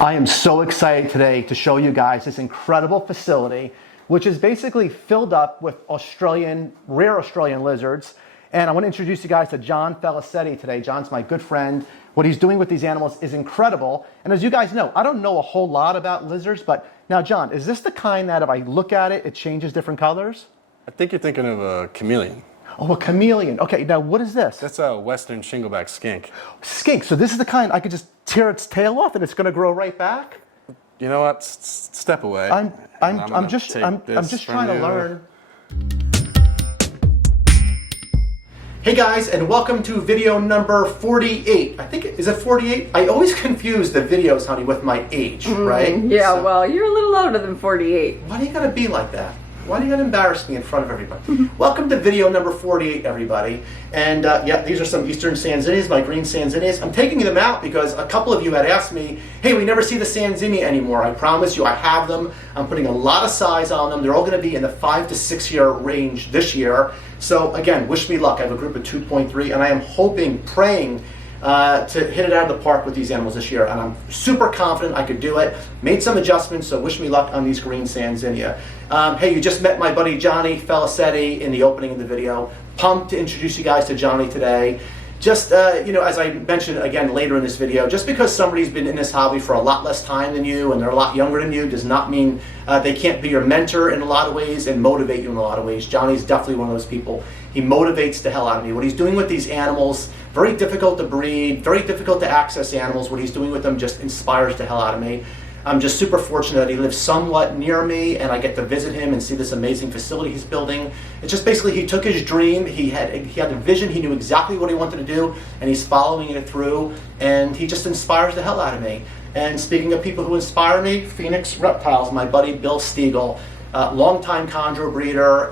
I am so excited today to show you guys this incredible facility, which is basically filled up with rare Australian lizards. And I want to introduce you guys to John Felicetti today. John's my good friend. What he's doing with these animals is incredible. And as you guys know, I don't know a whole lot about lizards, but now John, is this the kind that if I look at it, it changes different colors? I think you're thinking of a chameleon. Oh, a chameleon. Okay, now what is this? That's a western shingleback skink. Skink. So this is the kind I could just tear its tail off and it's going to grow right back? You know what? Step away. I'm just trying to learn. Hey guys, and welcome to video number 48. I think, is it 48? I always confuse the videos, honey, with my age, right? Yeah, so, well, you're a little older than 48. Why do you gotta be like that? Why do you gotta embarrass me in front of everybody? Welcome to video number 48, everybody. And yeah, these are some Eastern Sanzinias, my green Sanzinias. I'm taking them out because a couple of you had asked me, hey, we never see the Sanzinia anymore. I promise you, I have them. I'm putting a lot of size on them. They're all gonna be in the 5 to 6 year range this year. So again, wish me luck. I have a group of 2.3 and I am hoping, praying to hit it out of the park with these animals this year, and I'm super confident I could do it. Made some adjustments, so wish me luck on these green Sanzinia. Hey, you just met my buddy Johnny Felicetti in the opening of the video. Pumped to introduce you guys to Johnny today. Just, you know, as I mentioned again later in this video, just because somebody's been in this hobby for a lot less time than you and they're a lot younger than you does not mean they can't be your mentor in a lot of ways and motivate you in a lot of ways. Johnny's definitely one of those people. He motivates the hell out of me. What he's doing with these animals, very difficult to breed, very difficult to access animals. What he's doing with them just inspires the hell out of me. I'm just super fortunate that he lives somewhat near me and I get to visit him and see this amazing facility he's building. It's just basically he took his dream, he had a vision, he knew exactly what he wanted to do, and he's following it through, and he just inspires the hell out of me. And speaking of people who inspire me, Phoenix Reptiles, my buddy Bill Stegall, longtime chondro breeder,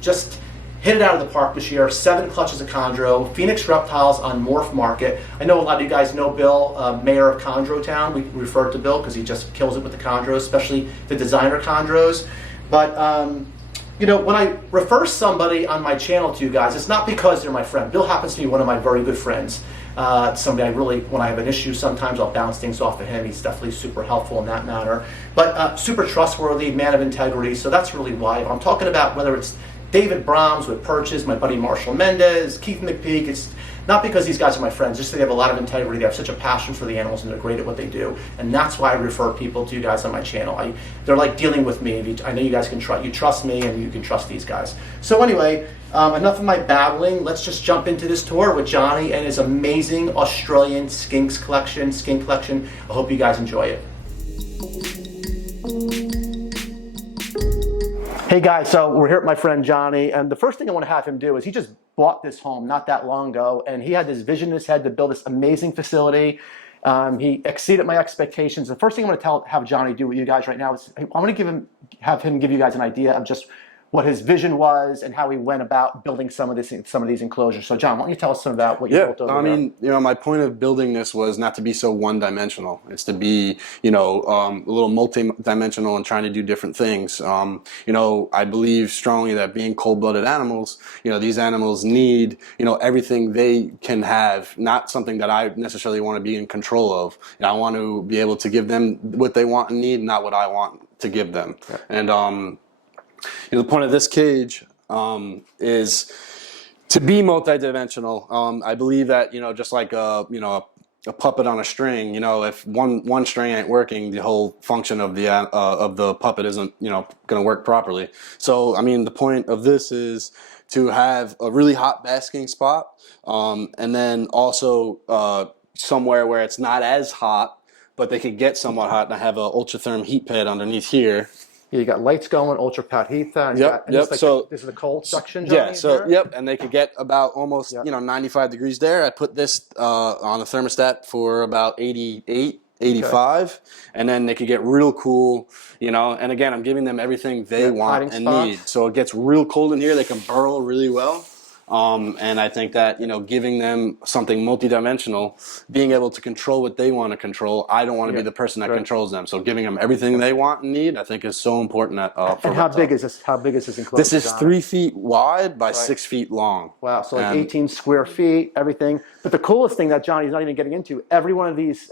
just hit it out of the park this year. 7 clutches of chondro. Phoenix Reptiles on Morph Market. I know a lot of you guys know Bill, mayor of Chondro Town. We refer to Bill because he just kills it with the chondros, especially the designer chondros. But you know, when I refer somebody on my channel to you guys, it's not because they're my friend. Bill happens to be one of my very good friends. Somebody I really, when I have an issue, sometimes I'll bounce things off of him. He's definitely super helpful in that manner. But super trustworthy, man of integrity. So that's really why. If I'm talking about whether it's David Brahms with Perches, my buddy Marshall Mendez, Keith McPeak. It's not because these guys are my friends, just that they have a lot of integrity. They have such a passion for the animals and they're great at what they do. And that's why I refer people to you guys on my channel. They're like dealing with me. I know you guys can trust me and you can trust these guys. So anyway, enough of my babbling. Let's just jump into this tour with Johnny and his amazing Australian skink collection. I hope you guys enjoy it. Hey guys, so we're here with my friend Johnny, and the first thing I want to have him do is he just bought this home not that long ago, and he had this vision in his head to build this amazing facility. He exceeded my expectations. The first thing I'm going to have Johnny do with you guys right now is I want to have him give you guys an idea of just what his vision was and how he went about building some of these enclosures. So John, why don't you tell us some about what you built over there? I mean, you know, my point of building this was not to be so one-dimensional. It's to be, you know, a little multi-dimensional and trying to do different things. You know, I believe strongly that being cold-blooded animals, you know, these animals need, you know, everything they can have, not something that I necessarily want to be in control of. You know, I want to be able to give them what they want and need, not what I want to give them. Yeah. And you know, the point of this cage is to be multidimensional. I believe that, you know, just like a puppet on a string, you know, if one string ain't working, the whole function of the puppet isn't, you know, going to work properly. So, I mean, the point of this is to have a really hot basking spot, and then also somewhere where it's not as hot, but they could get somewhat hot, and I have an ultratherm heat pad underneath here. Yeah, you got lights going, ultra pat heat. Yep. So this is the cold section. Johnny, yeah. So yep, and they could get about almost 95 degrees there. I put this on the thermostat for about 88, 85, and then they could get real cool. You know, and again, I'm giving them everything they want and need. So it gets real cold in here. They can burrow really well. And I think that, you know, giving them something multidimensional, being able to control what they want to control, I don't want to be the person that controls them. So giving them everything they want and need, I think is so important. And how big is this? How big is this enclosure? This is 3 feet wide by 6 feet long. Wow, so like 18 square feet, everything. But the coolest thing that Johnny's not even getting into, every one of these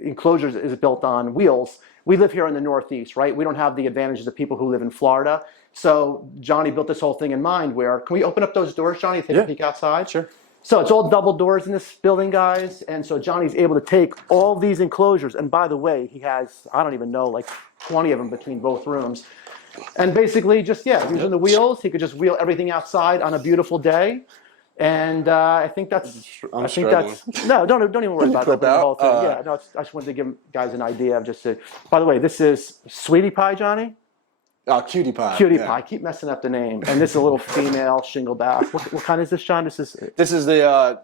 enclosures is built on wheels. We live here in the Northeast, right? We don't have the advantages of people who live in Florida. So Johnny built this whole thing in mind where, can we open up those doors, Johnny, take a peek outside? Sure. So it's all double doors in this building, guys. And so Johnny's able to take all these enclosures. And by the way, he has, I don't even know, like 20 of them between both rooms. And basically just, using the wheels, he could just wheel everything outside on a beautiful day. And I think that's, no, don't even worry about it. The whole thing. I just wanted to give guys an idea of just, by the way, this is Sweetie Pie, Johnny? Oh, Cutie Pie. Cutie Pie. I keep messing up the name. And this is a little female shingleback. What kind is this, John? This is the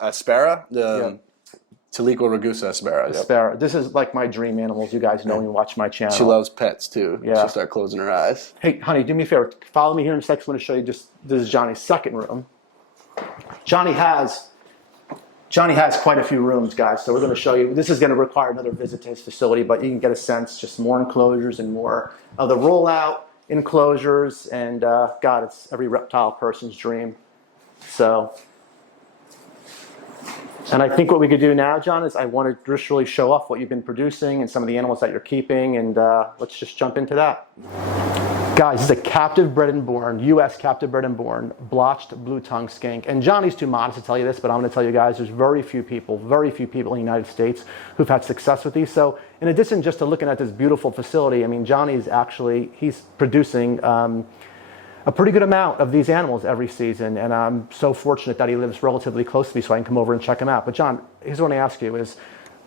Aspera, the Taliqua ragusa Aspera. Aspera. This is like my dream animals. You guys know when you watch my channel. She loves pets too. Yeah. She'll start closing her eyes. Hey, honey, do me a favor. Follow me here in a second. I want to show you this is Johnny's second room. Johnny has quite a few rooms, guys, so we're going to show you. This is going to require another visit to his facility, but you can get a sense, just more enclosures and more of the rollout enclosures, and God, it's every reptile person's dream. So, and I think what we could do now, John, is I want to just really show off what you've been producing and some of the animals that you're keeping, and let's just jump into that. Guys, this is a captive bred and born, U.S. captive bred and born, blotched blue-tongue skink. And Johnny's too modest to tell you this, but I'm going to tell you guys, there's very few people in the United States who've had success with these. So in addition just to looking at this beautiful facility, I mean, Johnny's actually, he's producing a pretty good amount of these animals every season. And I'm so fortunate that he lives relatively close to me so I can come over and check him out. But John, here's what I ask you is,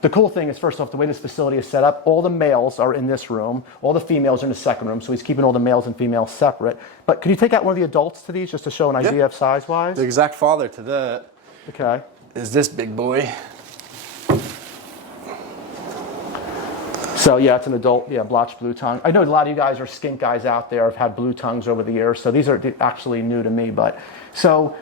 the cool thing is, first off, the way this facility is set up, all the males are in this room, all the females are in the second room, so he's keeping all the males and females separate. But could you take out one of the adults to these just to show an idea of size-wise? The exact father to that is this big boy. So yeah, it's an adult, blotched blue tongue. I know a lot of you guys are skink guys out there, have had blue tongues over the years, so these are actually new to me. But so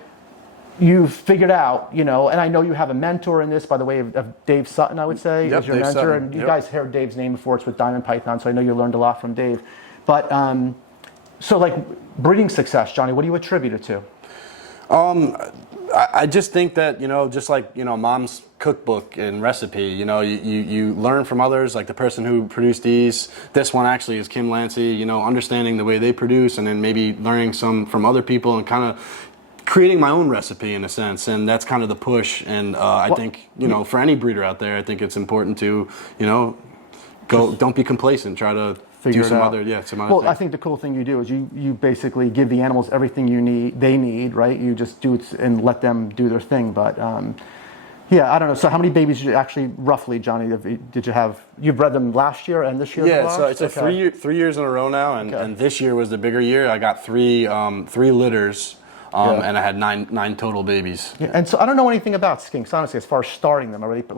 you've figured out, and I know you have a mentor in this, by the way, of Dave Sutton, I would say, is your Dave mentor. Sutton. And you guys heard Dave's name before. It's with Diamond Python, so I know you learned a lot from Dave. But so like breeding success, Johnny, what do you attribute it to? I just think that, just like, mom's cookbook and recipe, you learn from others, like the person who produced these. This one actually is Kim Lancy, understanding the way they produce and then maybe learning some from other people and kind of creating my own recipe in a sense, and that's kind of the push. And I think, for any breeder out there, I think it's important to, don't be complacent. Try to do some other things. I think the cool thing you do is you basically give the animals everything they need, right? You just do it and let them do their thing. But I don't know. So how many babies did you actually, roughly, Johnny, did you have? You bred them last year and this year? Yeah, so it's 3 years in a row now, and this year was the bigger year. I got three litters. And I had nine total babies. Yeah, and so I don't know anything about skinks, honestly, as far as starting them already. But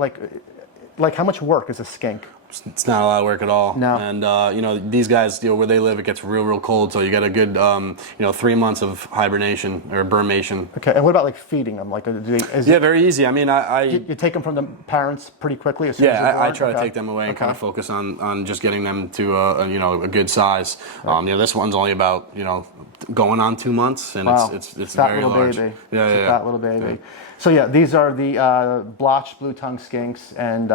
like how much work is a skink? It's not a lot of work at all. No. And these guys, where they live, it gets real cold. So you got a good 3 months of hibernation or burmation. Okay. And what about like feeding them? Like, very easy. I mean, you take them from the parents pretty quickly. As soon as I try to take them away and kind of focus on just getting them to a good size. Right. This one's only about going on 2 months, and it's fat very little large. Baby. Yeah. Fat little baby. Yeah. So these are the blotched blue-tongue skinks, and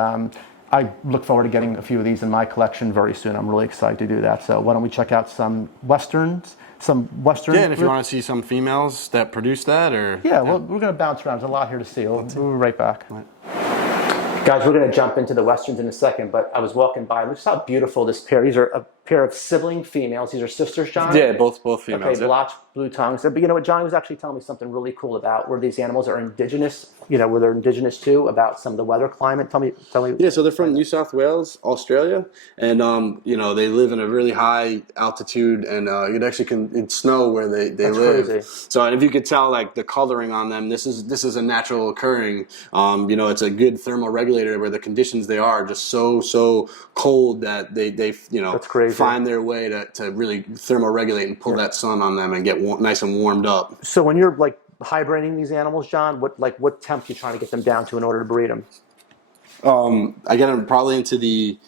I look forward to getting a few of these in my collection very soon. I'm really excited to do that. So why don't we check out some westerns? Yeah, and if you want to see some females that produce that, or well, we're going to bounce around. There's a lot here to see. We'll be right back. Right. Guys, we're going to jump into the westerns in a second, but I was walking by. Look how beautiful this pair. These are a pair of sibling females. These are sisters, John? Yeah, both females. Okay, blotched blue tongues. But you know what, John was actually telling me something really cool about where these animals are indigenous, where they're indigenous too, about some of the weather climate. Tell me. Yeah, so they're from New South Wales, Australia, and they live in a really high altitude, and it actually can snow where they live. Crazy. So, and if you could tell, like the coloring on them, this is a natural occurring. It's a good thermal regulator where the conditions they are just so cold that they That's crazy. find their way to really thermoregulate and pull that sun on them and get nice and warmed up. So when you're like hibernating these animals, John, what temp are you trying to get them down to in order to breed them? I get them probably into the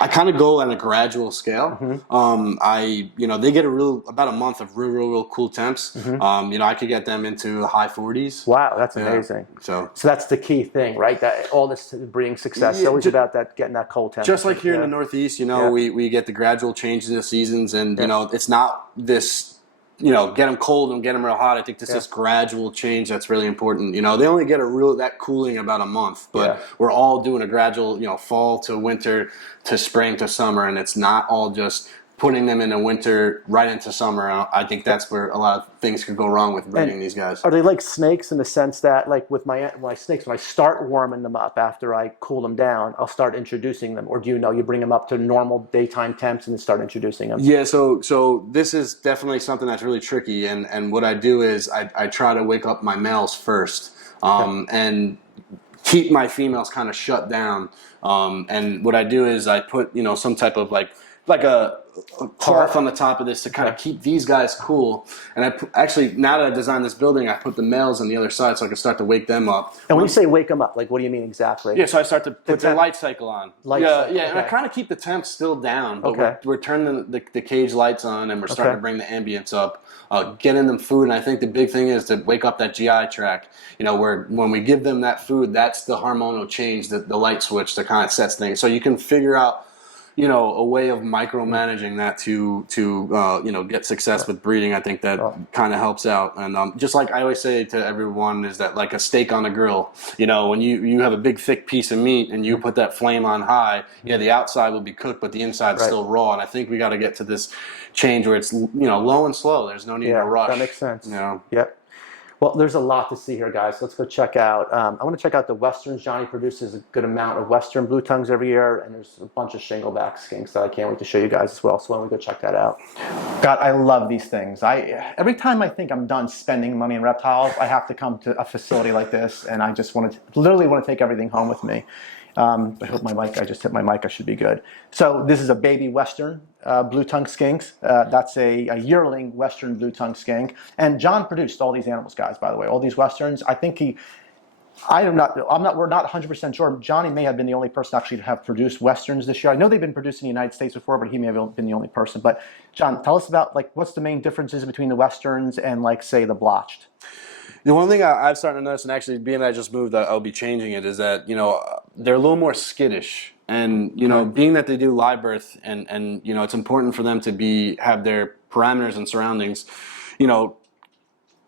I kind of go at a gradual scale. They get about a month of real cool temps. I could get them into high 40s. Wow, that's amazing. So that's the key thing, right? That all this breeding success is always about that getting that cold temperature. Just like here in the Northeast, we get the gradual changes in the seasons, and it's not this. Get them cold and get them real hot. I think this gradual change that's really important. They only get that cooling about a month, but we're all doing a gradual, fall to winter to spring to summer, and it's not all just putting them in the winter right into summer. I think that's where a lot of things could go wrong with breeding these guys. Are they like snakes in the sense that, like with my snakes, when I start warming them up after I cool them down, I'll start introducing them? Or do you bring them up to normal daytime temps and then start introducing them? Yeah, so this is definitely something that's really tricky. And what I do is I try to wake up my males first and keep my females kind of shut down. And what I do is I put, some type of like a hearth on the top of this to kind of keep these guys cool. And actually, now that I designed this building, I put the males on the other side so I can start to wake them up. And when you say wake them up, like what do you mean exactly? Yeah, so I start to put their light cycle on. Cycle, and I kind of keep the temps still down, but we're turning the cage lights on, and we're starting to bring the ambience up, getting them food. And I think the big thing is to wake up that GI tract. Where when we give them that food, that's the hormonal change, the light switch that kind of sets things. So you can figure out a way of micromanaging that to get success with breeding. I think that kind of helps out. And just like I always say to everyone is that like a steak on a grill, when you have a big thick piece of meat and you put that flame on high, the outside will be cooked, but the inside's still raw. And I think we got to get to this change where it's, low and slow. There's no need to rush. That makes sense. Yep. Well, there's a lot to see here, guys. Let's go check out. I want to check out the Westerns. Johnny produces a good amount of Western blue tongues every year, and there's a bunch of Shingleback skinks that I can't wait to show you guys as well. So why don't we go check that out? God, I love these things. Every time I think I'm done spending money in reptiles, I have to come to a facility like this, and I just literally want to take everything home with me. I hope I just hit my mic, I should be good. So this is a baby Western blue tongue skinks. That's a yearling Western blue tongue skink. And John produced all these animals, guys, by the way, all these Westerns. I think we're not 100% sure. Johnny may have been the only person actually to have produced Westerns this year. I know they've been produced in the United States before, but he may have been the only person. But John, tell us about what's the main differences between the Westerns and say the blotched? The one thing I've started to notice, and actually being that I just moved, I'll be changing it, is that, they're a little more skittish. And, being that they do live birth and it's important for them to have their parameters and surroundings,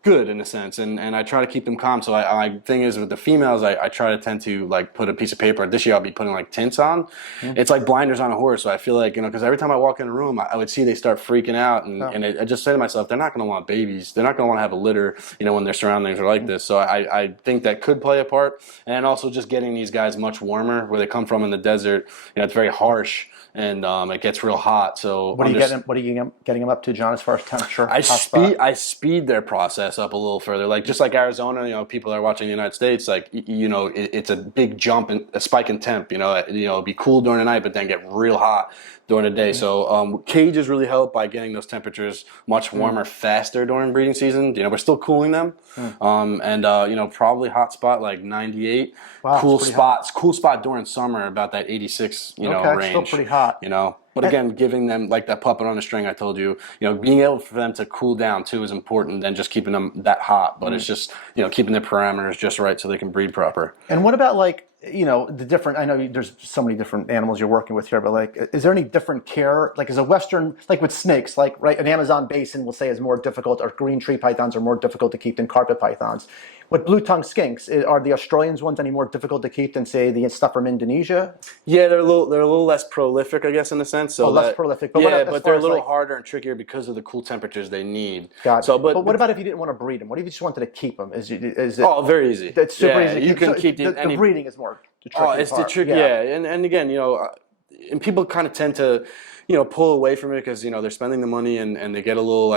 good in a sense, and I try to keep them calm. So I thing is with the females, I try to tend to put a piece of paper. This year I'll be putting tints on. It's like blinders on a horse. So I feel like because every time I walk in a room, I would see they start freaking out, and I just say to myself, they're not going to want babies. They're not going to want to have a litter, when their surroundings are like this. So I think that could play a part, and also just getting these guys much warmer where they come from in the desert. It's very harsh. And it gets real hot. So what are you getting them up to, John, as far as temperature? I speed their process up a little further. Just like Arizona, people that are watching the United States, it's a big jump and a spike in temp. It'll be cool during the night, but then get real hot during the day. So cages really help by getting those temperatures much warmer faster during breeding season. We're still cooling them, and probably hot spot 98. Wow, cool spot during summer about that 86 range. Still pretty hot. But again, giving them that puppet on a string I told you, being able for them to cool down too is important than just keeping them that hot. But it's just keeping the parameters just right so they can breed proper. And what about the different? I know there's so many different animals you're working with here, but is there any different care? Is a Western with snakes, right? An Amazon basin we'll say is more difficult, or green tree pythons are more difficult to keep than carpet pythons. With blue tongue skinks, are the Australians ones any more difficult to keep than say the stuff from Indonesia? Yeah, they're a little less prolific, I guess, in a sense. So less prolific. But but they're a little harder and trickier because of the cool temperatures they need. Gotcha. So, but what about if you didn't want to breed them? What if you just wanted to keep them? Is it? Oh, very easy. It's super easy. You can keep the breeding is more the tricky part. It's the trick. Yeah, and again, and people kind of tend to, pull away from it because they're spending the money and they get a little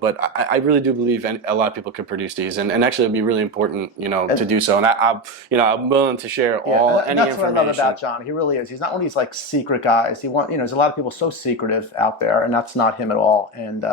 but I really do believe a lot of people could produce these, and actually it'd be really important to do so, and I'm willing to share any information. That's what I love about John. He really is. He's not one of these secret guys. There's a lot of people so secretive out there, and that's not him at all. And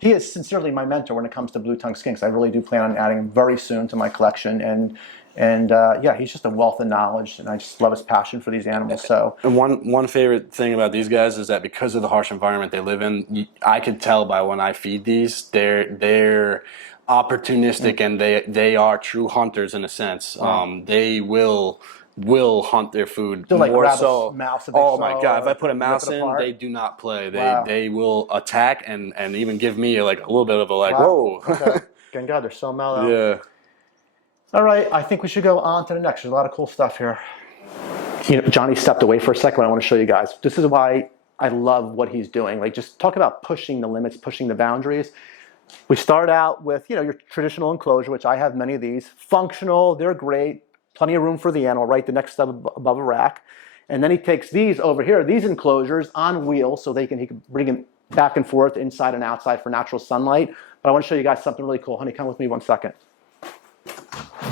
he is sincerely my mentor when it comes to blue tongue skinks. I really do plan on adding him very soon to my collection, and And yeah, he's just a wealth of knowledge, and I just love his passion for these animals. So, And one favorite thing about these guys is that because of the harsh environment they live in, I could tell by when I feed these, they're opportunistic and they are true hunters in a sense. They will hunt their food they'll like more grab so. a mouse if they Oh saw, my god! If or I put a rip mouse it in, apart. they do not play. Wow. They will attack and even give me like a little bit of a like Wow. whoa. Okay. Thank God they're so mellow. Yeah. All right, I think we should go on to the next. There's a lot of cool stuff here. You know, Johnny stepped away for a second, but I want to show you guys. This is why I love what he's doing. Like, just talk about pushing the limits, pushing the boundaries. We start out with, you know, your traditional enclosure, which I have many of these. Functional, they're great. Plenty of room for the animal, right? The next step above a rack. And then he takes these over here, these enclosures on wheels, so he can bring them back and forth inside and outside for natural sunlight. But I want to show you guys something really cool. Honey, come with me 1 second.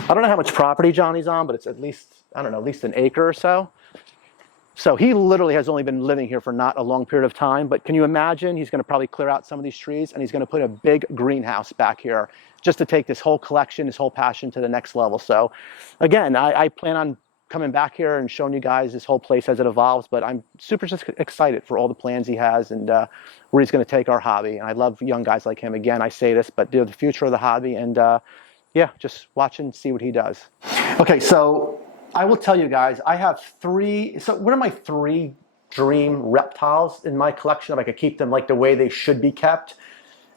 I don't know how much property Johnny's on, but it's at least, I don't know, at least an acre or so. So he literally has only been living here for not a long period of time, but can you imagine he's going to probably clear out some of these trees and he's going to put a big greenhouse back here just to take this whole collection, this whole passion to the next level. So again, I plan on coming back here and showing you guys this whole place as it evolves, but I'm super just excited for all the plans he has and where he's going to take our hobby. And I love young guys like him. Again, I say this, but they're the future of the hobby, and yeah, just watch and see what he does. Okay, so I will tell you guys, I have three. So what are my three dream reptiles in my collection? If I could keep them like the way they should be kept.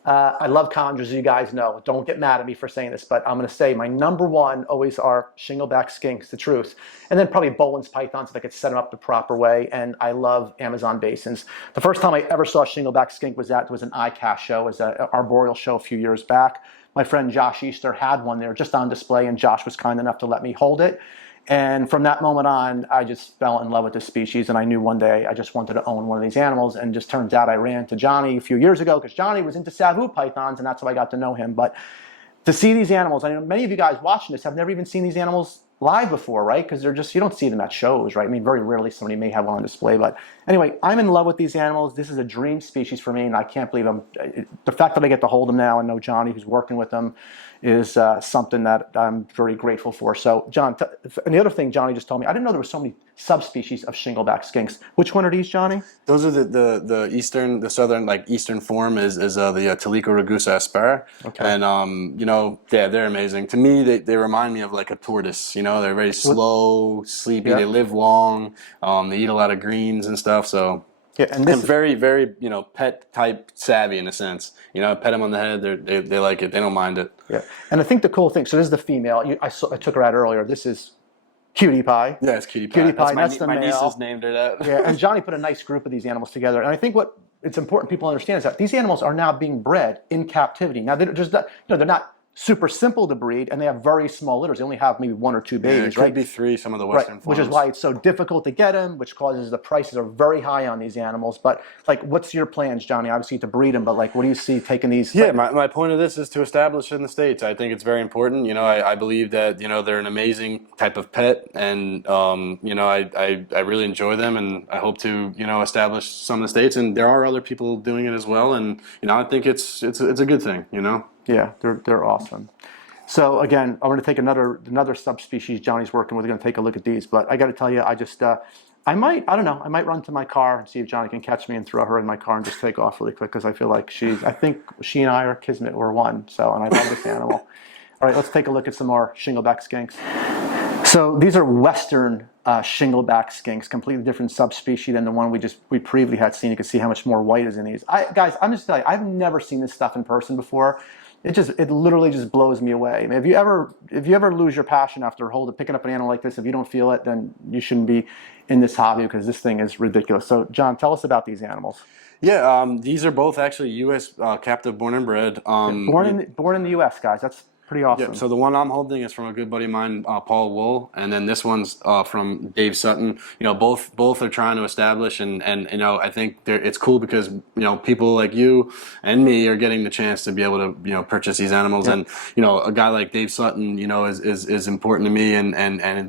I love chondros, you guys know. Don't get mad at me for saying this, but I'm going to say my number one always are Shingleback skinks, the truth. And then probably Bowen's pythons if I could set them up the proper way. And I love Amazon basins. The first time I ever saw a Shingleback skink was an ICAST show. It was an arboreal show a few years back. My friend Josh Easter had one there just on display, and Josh was kind enough to let me hold it. And from that moment on, I just fell in love with this species, and I knew one day I just wanted to own one of these animals. And just turns out I ran into Johnny a few years ago because Johnny was into Savu pythons, and that's how I got to know him. But to see these animals, I know many of you guys watching this have never even seen these animals live before, right? Because they're just, you don't see them at shows, right? I mean, very rarely somebody may have one on display. But anyway, I'm in love with these animals. This is a dream species for me, and I can't believe the fact that I get to hold them now and know Johnny, who's working with them, is something that I'm very grateful for. So, John, and the other thing Johnny just told me, I didn't know there were so many subspecies of Shingleback skinks. Which one are these, Johnny? Those are the southern like eastern form is the Talico ragusa aspera. Okay. And you know, yeah, they're amazing. To me, they remind me of like a tortoise. You know, they're very slow, sleepy. Yeah. They live long. They eat a lot of greens and stuff. So yeah, and this is very, very, you know, pet type savvy in a sense. You know, pet them on the head. They like it. They don't mind it. Yeah, and I think the cool thing. So this is the female. I took her out earlier. This is Cutie Pie. Yeah, it's Cutie Pie. Cutie Pie. That's the my male. nieces named her that. Yeah, and Johnny put a nice group of these animals together. And I think what it's important people understand is that these animals are now being bred in captivity. Now they're just not, you know, they're not super simple to breed, and they have very small litters. They only have maybe 1 or 2 babies, it could be 3, some of the Western forms. Which is why it's so difficult to get them, which causes the prices are very high on these animals. But like, what's your plans, Johnny? Obviously to breed them, but like, what do you see taking these? Yeah, my point of this is to establish in the States. I think it's very important. You know, I believe that, you know, they're an amazing type of pet, and you know, I really enjoy them, and I hope to, you know, establish some in the States. And there are other people doing it as well, and you know, I think it's a good thing. You know. Yeah, they're awesome. So again, I'm going to take another subspecies Johnny's working with. We're going to take a look at these, but I got to tell you, I might run to my car and see if Johnny can catch me and throw her in my car and just take off really quick because I feel like I think she and I are kismet, we're one. So, and I love this animal. All right, let's take a look at some more Shingleback skinks. So these are Western Shingleback skinks, completely different subspecies than the one we previously had seen. You can see how much more white is in these. Guys, I'm just telling you, I've never seen this stuff in person before. It literally just blows me away. I mean, if you ever lose your passion after picking up an animal like this, if you don't feel it, then you shouldn't be in this hobby because this thing is ridiculous. So, John, tell us about these animals. Yeah, these are both actually U.S. captive born and bred. Born in the U.S., guys. That's pretty awesome. Yeah, so the one I'm holding is from a good buddy of mine, Paul Wool, and then this one's from Dave Sutton. You know, both are trying to establish, and you know, I think it's cool because, you know, people like you and me are getting the chance to be able to, you know, purchase these animals. Yep. And you know, a guy like Dave Sutton, you know, is important to me, and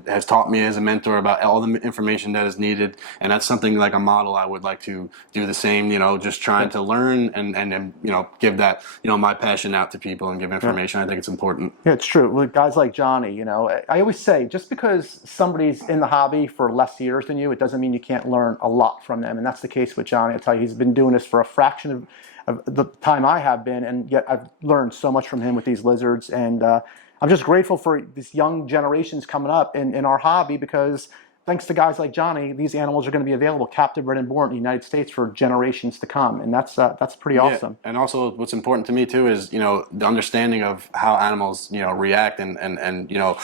has taught me as a mentor about all the information that is needed, and that's something like a model I would like to do the same. You know, just trying to learn and you know, give that, you know, my passion out to people and give information. I think it's important. important. Yeah, it's true. With guys like Johnny, you know, I always say just because somebody's in the hobby for less years than you, it doesn't mean you can't learn a lot from them. And that's the case with Johnny. I tell you, he's been doing this for a fraction of the time I have been, and yet I've learned so much from him with these lizards. And I'm just grateful for these young generations coming up in our hobby, because thanks to guys like Johnny, these animals are going to be available captive, bred, and born in the United States for generations to come, and that's pretty awesome. And also, what's important to me too is, you know, the understanding of how animals, you know, react, and you know,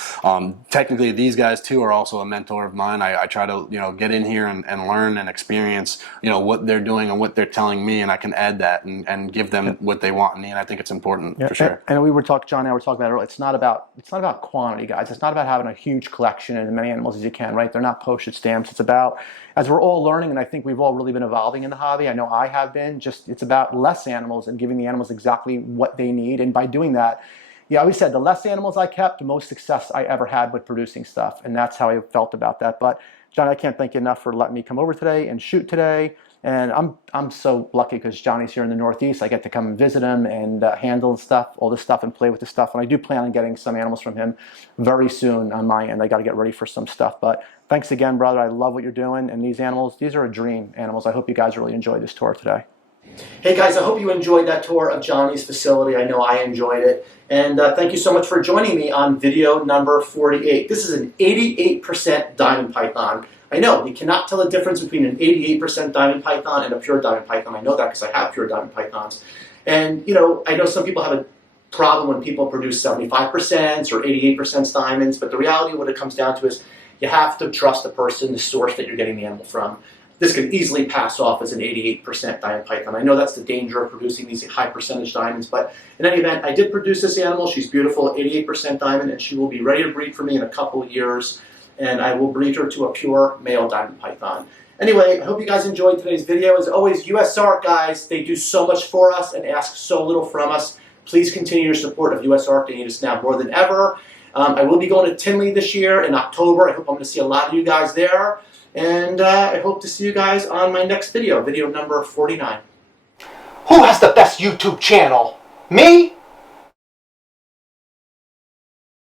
technically these guys too are also a mentor of mine. I try to, you know, get in here and learn and experience, you know, what they're doing and what they're telling me, and I can add that and give them what they want in me, and I think it's important for sure. And we were talking, John and I were talking about it earlier. It's not about quantity, guys. It's not about having a huge collection and as many animals as you can, right? They're not postage stamps. It's about, as we're all learning, and I think we've all really been evolving in the hobby. I know I have been. Just it's about less animals and giving the animals exactly what they need. And by doing that, yeah, I always said the less animals I kept, the most success I ever had with producing stuff. And that's how I felt about that. But John, I can't thank you enough for letting me come over today and shoot today. And I'm so lucky because Johnny's here in the Northeast. I get to come and visit him and handle stuff, all this stuff, and play with the stuff. And I do plan on getting some animals from him very soon on my end. I got to get ready for some stuff. But thanks again, brother. I love what you're doing. And these animals, these are a dream animals. I hope you guys really enjoyed this tour today. Hey guys, I hope you enjoyed that tour of Johnny's facility. I know I enjoyed it. And thank you so much for joining me on video number 48. This is an 88% diamond python. I know, you cannot tell the difference between an 88% diamond python and a pure diamond python. I know that because I have pure diamond pythons. And, you know, I know some people have a problem when people produce 75% or 88% diamonds, but the reality of what it comes down to is you have to trust the person, the source that you're getting the animal from. This could easily pass off as an 88% diamond python. I know that's the danger of producing these high percentage diamonds, but in any event, I did produce this animal. She's beautiful, 88% diamond, and she will be ready to breed for me in a couple of years. And I will breed her to a pure male diamond python. Anyway, I hope you guys enjoyed today's video. As always, USARK guys, they do so much for us and ask so little from us. Please continue your support of USARK. They need us now more than ever. I will be going to Tinley this year in October. I hope I'm going to see a lot of you guys there. And I hope to see you guys on my next video, video number 49. Who has the best YouTube channel? Me